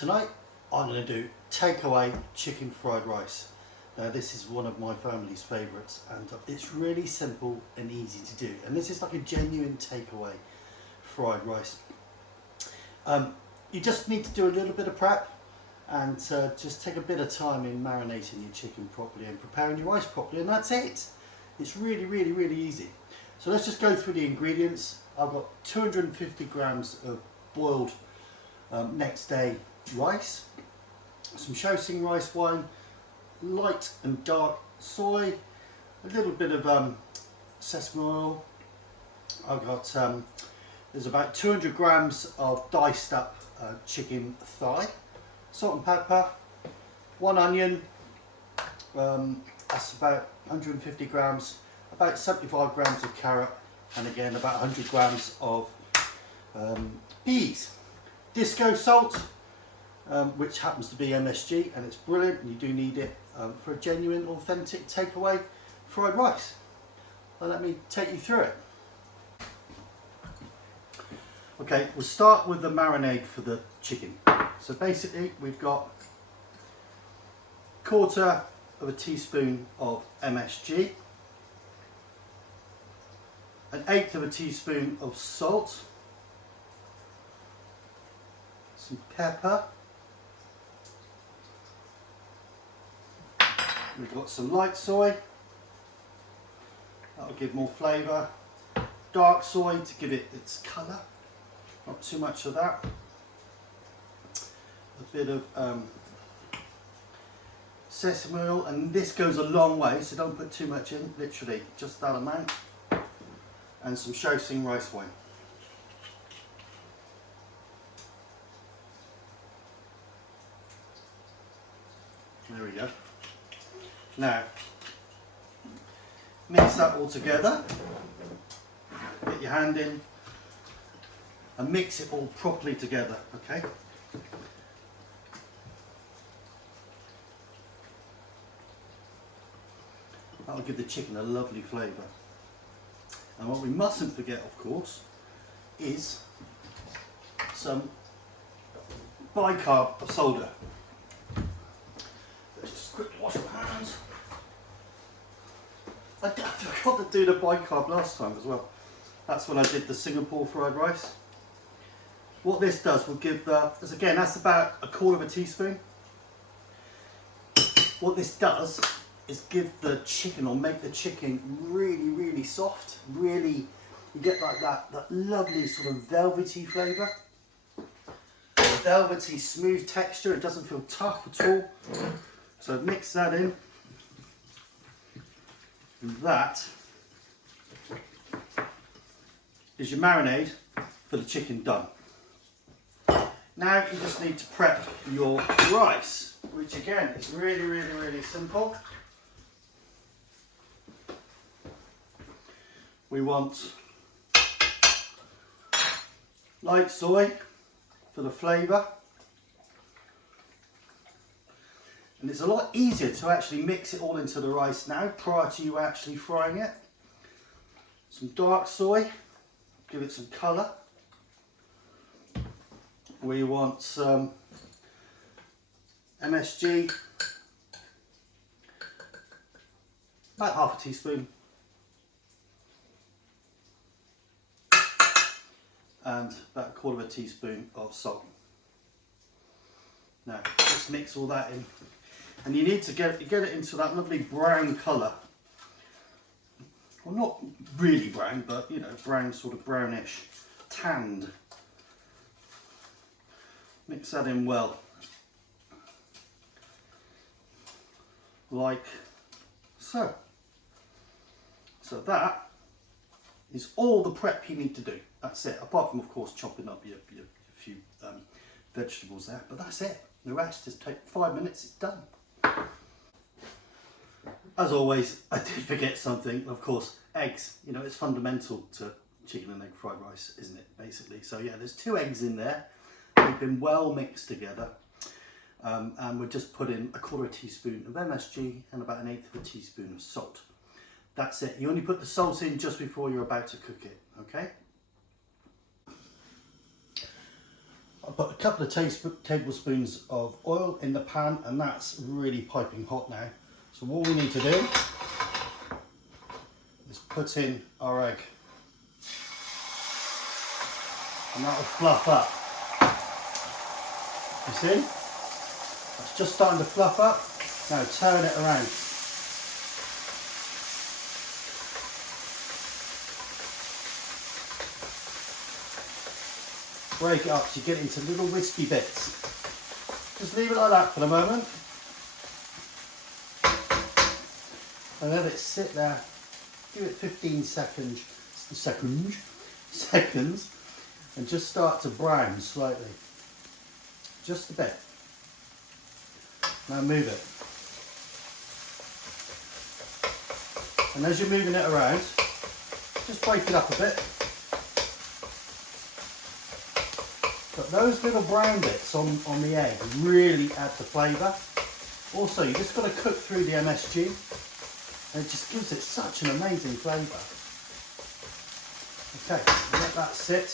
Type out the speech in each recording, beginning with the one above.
Tonight I'm going to do takeaway chicken fried rice. Now this is one of my family's favourites and it's really simple and easy to do, and this is like a genuine takeaway fried rice. You just need to do a little bit of prep and just take a bit of time in marinating your chicken properly and preparing your rice properly, and that's it. It's really easy. So let's just go through the ingredients. I've got 250 grams of boiled next day rice, some Shaoxing rice wine, light and dark soy, a little bit of sesame oil. I've got there's about 200 grams of diced up chicken thigh, salt and pepper, one onion, that's about 150 grams, about 75 grams of carrot, and again about 100 grams of peas. Disco salt, which happens to be MSG, and it's brilliant, and you do need it for a genuine, authentic takeaway fried rice. Well, let me take you through it. Okay, we'll start with the marinade for the chicken. So basically we've got 1/4 of a teaspoon of MSG, 1/8 of a teaspoon of salt, some pepper, we've got some light soy, that'll give more flavour, dark soy to give it its colour, not too much of that, a bit of sesame oil, and this goes a long way, so don't put too much in, literally just that amount, and some Shaoxing rice wine. There we go. Now, mix that all together, get your hand in and mix it all properly together, okay? That'll give the chicken a lovely flavour. And what we mustn't forget, of course, is some bicarb of soda. Let's just quickly wash my hands. I forgot to do the bicarb last time as well. That's when I did the Singapore fried rice. What this does will give again, that's about 1/4 of a teaspoon. What this does is give the chicken, or make the chicken really soft. Really, you get like that lovely sort of velvety flavour. Velvety, smooth texture. It doesn't feel tough at all. So mix that in. And that is your marinade for the chicken done. Now you just need to prep your rice, which again is really simple. We want light soy for the flavour. And it's a lot easier to actually mix it all into the rice now prior to you actually frying it. Some dark soy, give it some colour. We want some MSG, about 1/2 teaspoon, and about 1/4 teaspoon of salt. Now just mix all that in, and you need to get it into that lovely brown colour. Well, not really brown, but you know, brown, sort of brownish, tanned. Mix that in well, like so. So that is all the prep you need to do. That's it, apart from of course chopping up your few vegetables there, but that's it. The rest is take 5 minutes, it's done. As always, I did forget something, of course, eggs. You know, it's fundamental to chicken and egg fried rice, isn't it, basically? So yeah, there's 2 eggs in there. They've been well mixed together, and we've just put in 1/4 teaspoon of MSG and about 1/8 of a teaspoon of salt. That's it. You only put the salt in just before you're about to cook it, okay? I put a couple of tablespoons of oil in the pan, and that's really piping hot now. So what we need to do is put in our egg, and that will fluff up. You see? It's just starting to fluff up. Now turn it around. Break it up so you get it into little wispy bits. Just leave it like that for the moment. And let it sit there. Give it 15 seconds, and just start to brown slightly. Just a bit. Now move it. And as you're moving it around, just break it up a bit. But those little brown bits on the egg really add the flavour. Also, you just got to cook through the MSG, and it just gives it such an amazing flavour. Okay, let that sit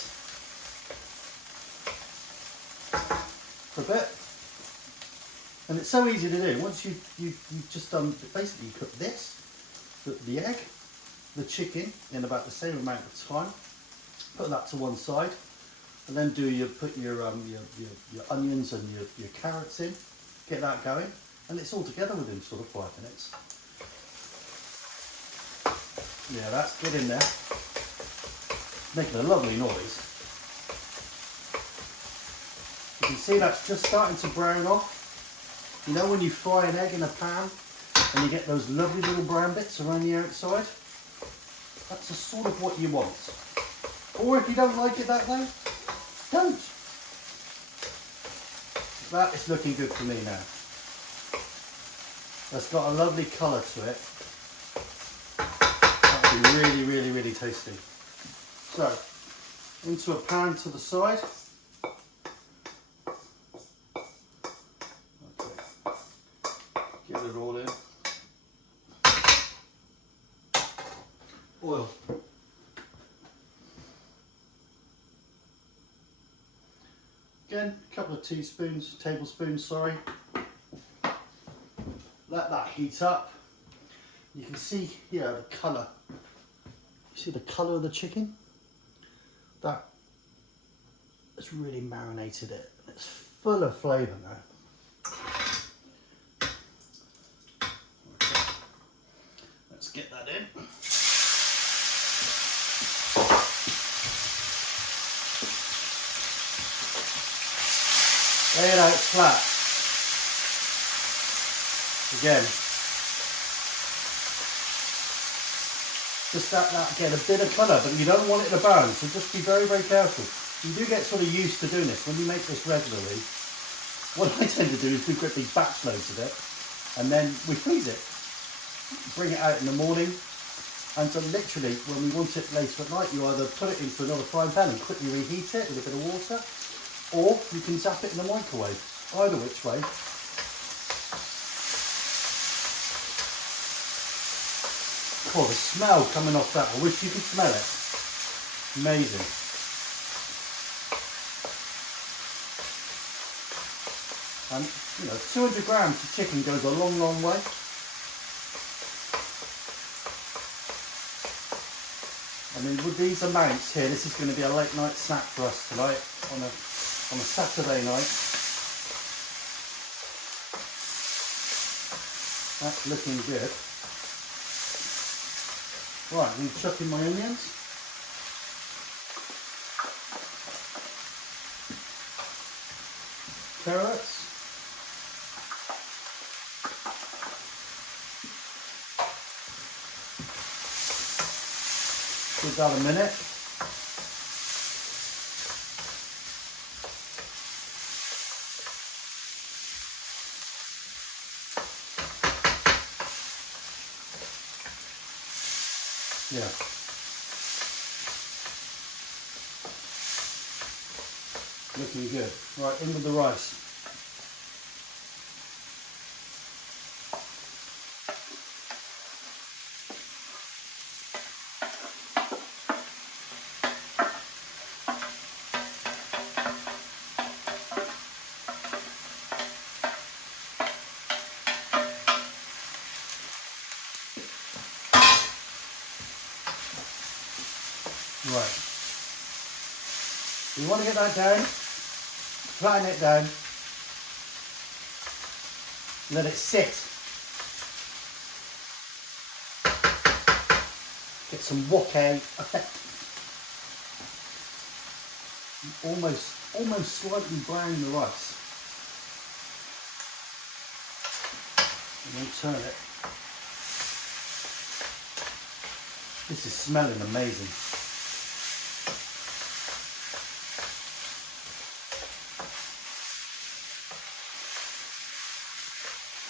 for a bit. And it's so easy to do. Once you've just done, basically you cook this, the egg, the chicken in about the same amount of time. Put that to one side. And then put your onions and your carrots in, get that going, and it's all together within sort of 5 minutes. Yeah, that's good in there. Making a lovely noise. You can see that's just starting to brown off. You know when you fry an egg in a pan and you get those lovely little brown bits around the outside? That's sort of what you want. Or if you don't like it that way, don't. That is looking good for me now. That's got a lovely colour to it. That'll be really, really, really tasty. So, into a pan to the side. Okay. Get it all in. Oil. Again, a couple of tablespoons, sorry. Let that heat up. You can see here the colour. You see the colour of the chicken? That has really marinated it. It's full of flavour now. Okay. Let's get that in. Lay it out flat. Again. Just that get a bit of colour, but you don't want it to burn, so just be very, very careful. You do get sort of used to doing this. When you make this regularly, what I tend to do is we get big batch loads of it, and then we freeze it. Bring it out in the morning, and so literally, when we want it later at night, you either put it into another frying pan and quickly reheat it with a bit of water, or you can zap it in the microwave. Either which way. Oh, the smell coming off that. I wish you could smell it. Amazing. And, 200 grams of chicken goes a long, long way. I mean, with these amounts here, this is going to be a late night snack for us tonight on a Saturday night. That's looking good. Right, I'm chuck in my onions. Carrots. Give that a minute. Yeah. Looking good. Right, in with the rice. Right. You want to get that down, flatten it down, let it sit. Get some wok effect. Almost slightly brown the rice. And then turn it. This is smelling amazing.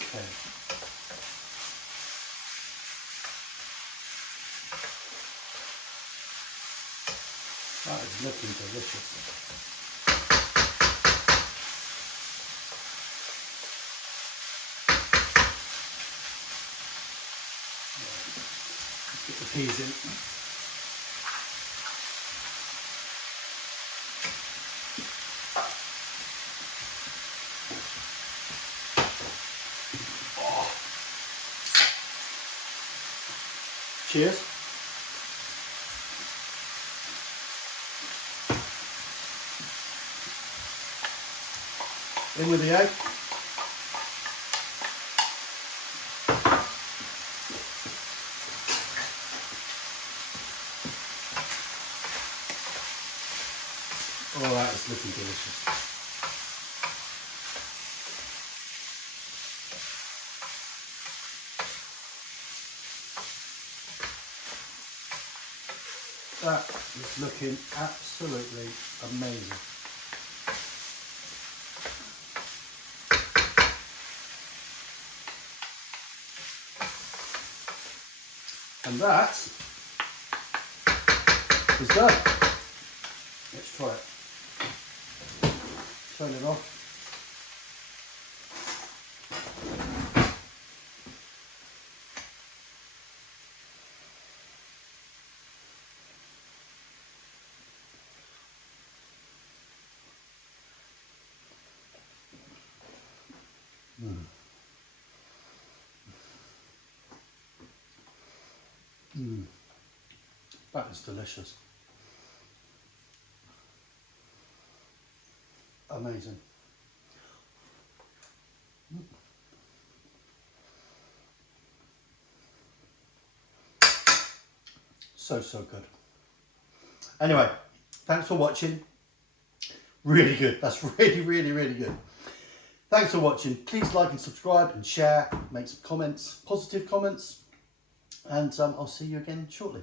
Okay. That is looking delicious. Get the peas in. Oh. Cheers. In with the egg. Oh, that is looking delicious. That is looking absolutely amazing. And that is done. Let's try it. Turn it off. That is delicious. Amazing. So good. Anyway, thanks for watching. Really good. That's really good. Thanks for watching. Please like and subscribe and share. Make some comments, positive comments. And I'll see you again shortly.